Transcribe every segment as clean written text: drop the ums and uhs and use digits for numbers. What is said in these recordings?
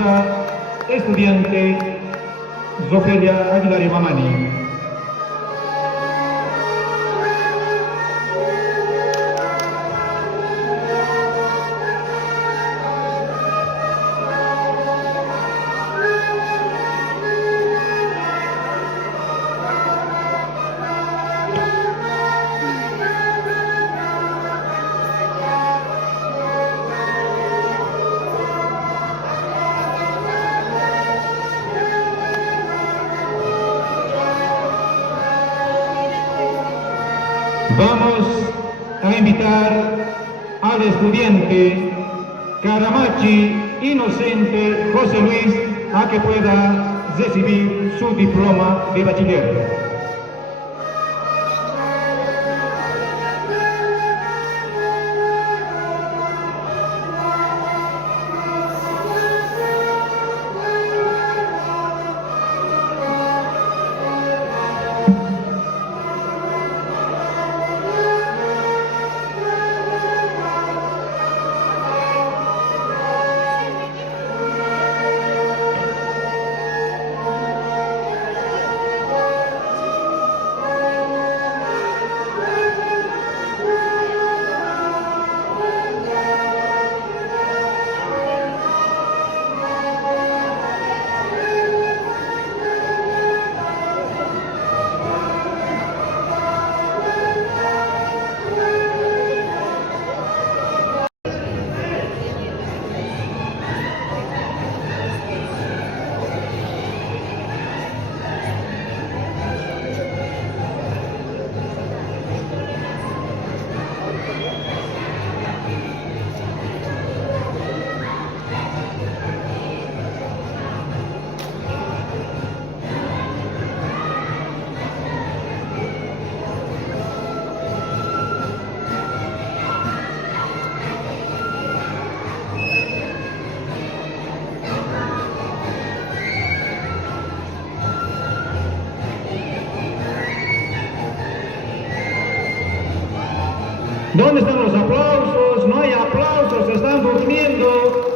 nuestra estudiante Zofelia Aguilar Mamani. Vamos a invitar al estudiante Caramachi Inocente José Luis a que pueda recibir su diploma de bachiller. ¿Dónde están los aplausos? No hay aplausos, se están durmiendo.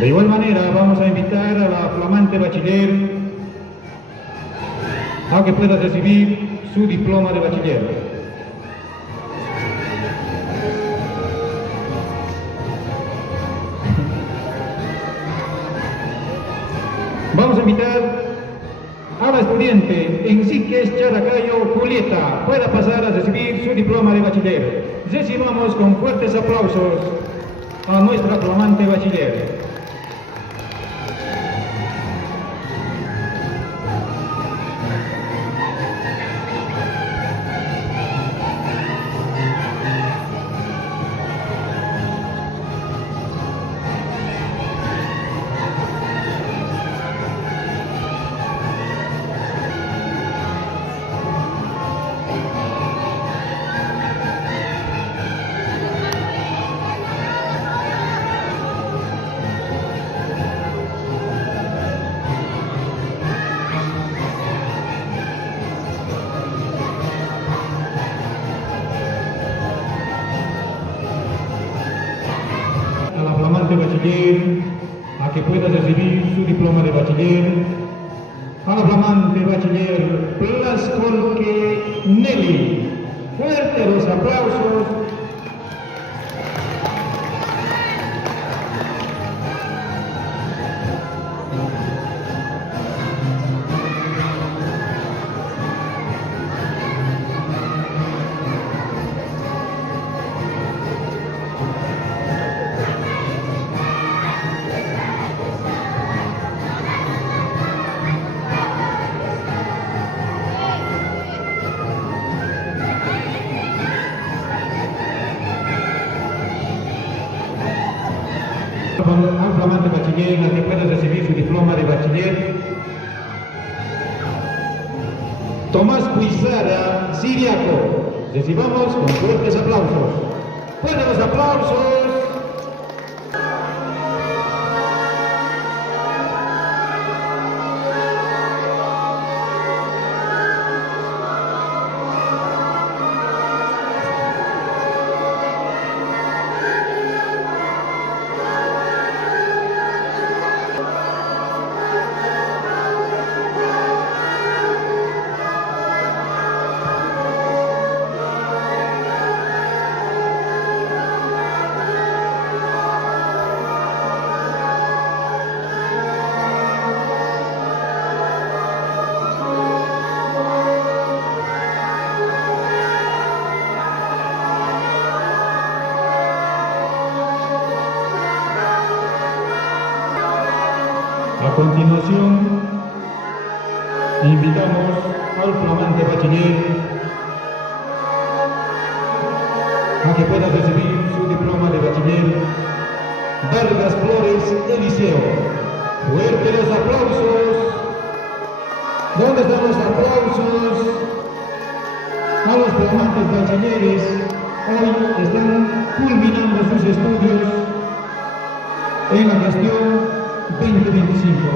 De igual manera, vamos a invitar a la flamante bachiller a que pueda recibir su diploma de bachiller. Vamos a invitar a la estudiante Ensiques Characayo Julieta pueda pasar a recibir su diploma de bachiller. Recibamos con fuertes aplausos a nuestra flamante bachiller. De bachiller a que pueda recibir su diploma de bachiller, a la flamante bachiller Plascolque Nelly. Fuertes los aplausos. Al flamante bachiller a que pueda recibir su diploma de bachiller. Tomás Cuizara Siriaco. Recibamos con fuertes aplausos. ¡Fuertes los aplausos! A continuación, invitamos al flamante bachiller a que pueda recibir su diploma de bachiller Vargas Flores Eliseo. Fuerte los aplausos. ¿Dónde están los aplausos a los flamantes bachilleres? Hoy están culminando sus estudios en la gestión 2025.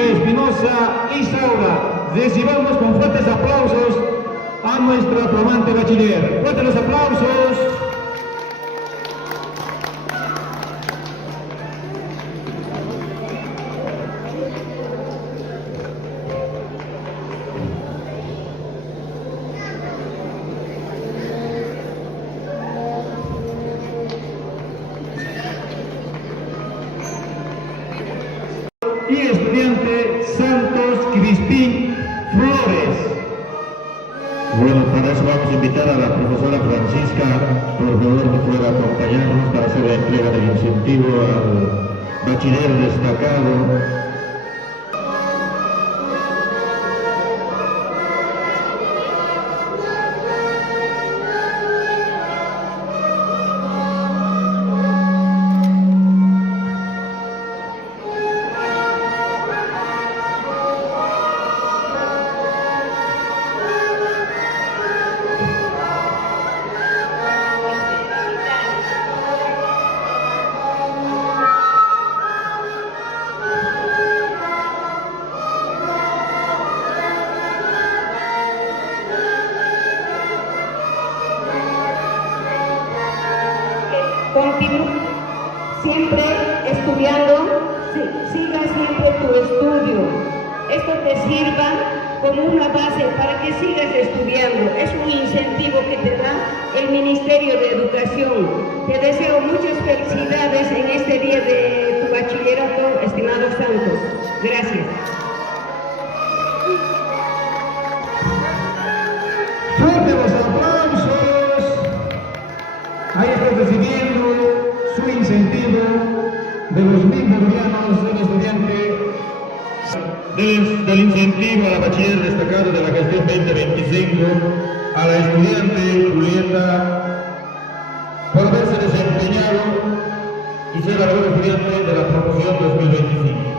Espinosa Isaura. Recibamos con fuertes aplausos a nuestra flamante bachiller. Fuertes los aplausos. Y estudiante Santos Crispín Flores. Bueno, para eso vamos a invitar a la profesora Francisca, por favor, que pueda acompañarnos para hacer la entrega del incentivo al bachiller destacado. Continúa siempre estudiando, siga siempre tu estudio. Esto te sirva como una base para que sigas estudiando. Es un incentivo que te da el Ministerio de Educación. Te deseo muchas felicidades en este día de tu bachillerato, estimado Santos. Gracias. Fuerte los aplausos. Ahí está recibiendo su incentivo de los 1.000 bolivianos del estudiante del incentivo a la bachiller destacado de la gestión 2025 a la estudiante Julieta por haberse desempeñado y ser la mejor estudiante de la promoción 2025.